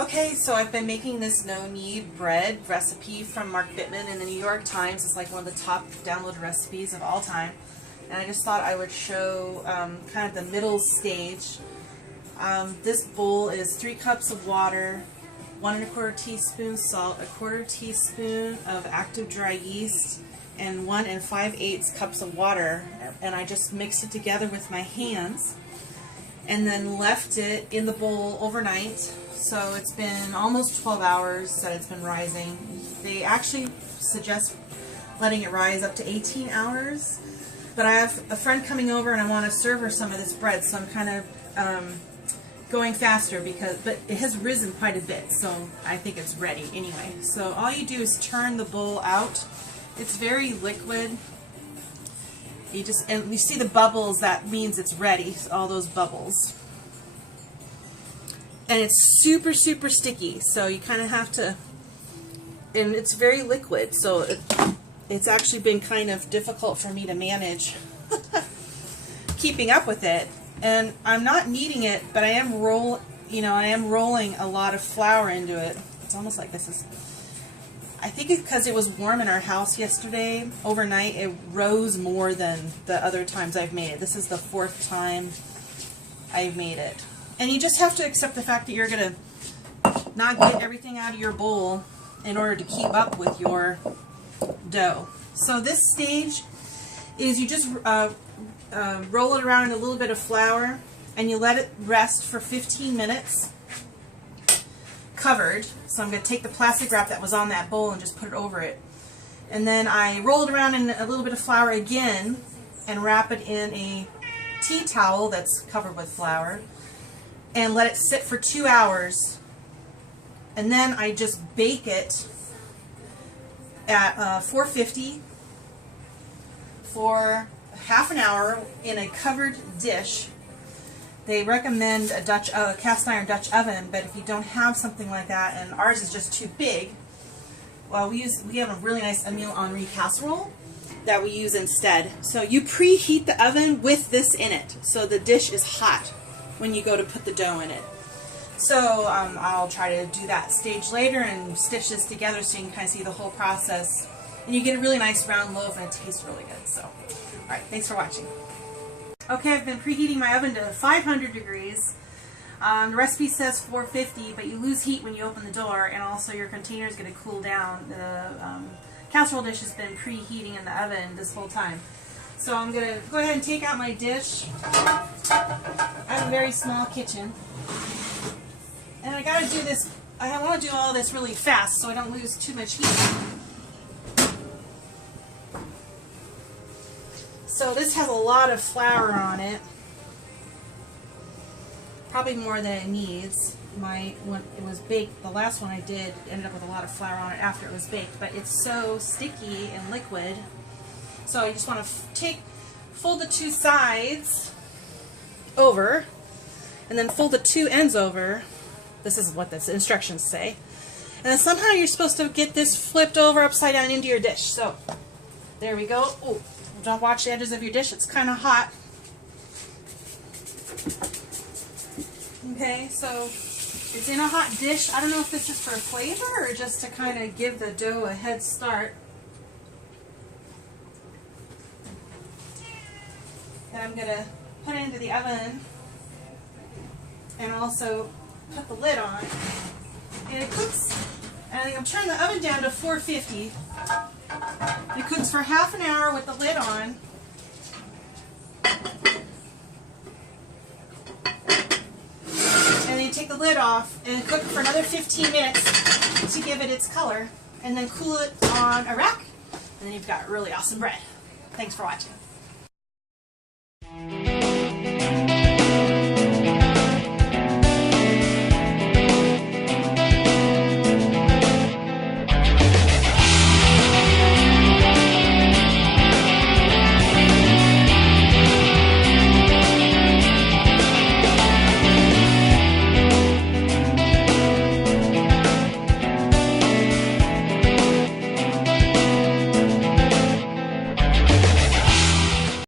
Okay, so I've been making this no-knead bread recipe from Bittman in the New York Times. It's like one of the top downloaded recipes of all time. And I just thought I would show kind of the middle stage. This bowl is 3 cups of water, 1 1/4 teaspoon salt, 1/4 teaspoon of active dry yeast, and 1 5/8 cups of water. And I just mixed it together with my hands and then left it in the bowl overnight. So it's been almost 12 hours that it's been rising. They actually suggest letting it rise up to 18 hours. But I have a friend coming over and I want to serve her some of this bread, so I'm kind of going faster but it has risen quite a bit, so I think it's ready anyway. So all you do is turn the bowl out. It's very liquid. And you see the bubbles, that means it's ready, all those bubbles. And it's super, super sticky, so you kind of have to, and it's very liquid, so it's actually been kind of difficult for me to manage keeping up with it. And I'm not kneading it, but I am rolling a lot of flour into it. It's almost like this is, I think it's because it was warm in our house yesterday. Overnight, it rose more than the other times I've made it. This is the 4th time I've made it. And you just have to accept the fact that you're going to not get everything out of your bowl in order to keep up with your dough. So this stage is you just roll it around in a little bit of flour and you let it rest for 15 minutes covered. So I'm going to take the plastic wrap that was on that bowl and just put it over it. And then I roll it around in a little bit of flour again and wrap it in a tea towel that's covered with flour and let it sit for 2 hours. And then I just bake it at 450 for half an hour in a covered dish. They recommend a cast iron Dutch oven, but if you don't have something like that, and ours is just too big, well, we have a really nice Emile Henri casserole that we use instead. So you preheat the oven with this in it, so the dish is hot when you go to put the dough in it. So I'll try to do that stage later and stitch this together so you can kind of see the whole process. And you get a really nice round loaf and it tastes really good. So, alright, thanks for watching. Okay, I've been preheating my oven to 500 degrees. The recipe says 450, but you lose heat when you open the door, and also your container is going to cool down. The casserole dish has been preheating in the oven this whole time. So I'm going to go ahead and take out my dish. I have a very small kitchen. And I got to do this, I want to do all this really fast so I don't lose too much heat. So this has a lot of flour on it. Probably more than it needs. When it was baked, the last one I did ended up with a lot of flour on it after it was baked, but it's so sticky and liquid. So you just want to fold the 2 sides over, and then fold the 2 ends over. This is what the instructions say. And then somehow you're supposed to get this flipped over upside down into your dish. So there we go. Oh, don't watch the edges of your dish. It's kind of hot. Okay, so it's in a hot dish. I don't know if this is for flavor or just to kind of give the dough a head start. Then I'm going to put it into the oven and also put the lid on. And it cooks, and I'm turning the oven down to 450. It cooks for half an hour with the lid on. And then you take the lid off and cook for another 15 minutes to give it its color. And then cool it on a rack. And then you've got really awesome bread. Thanks for watching.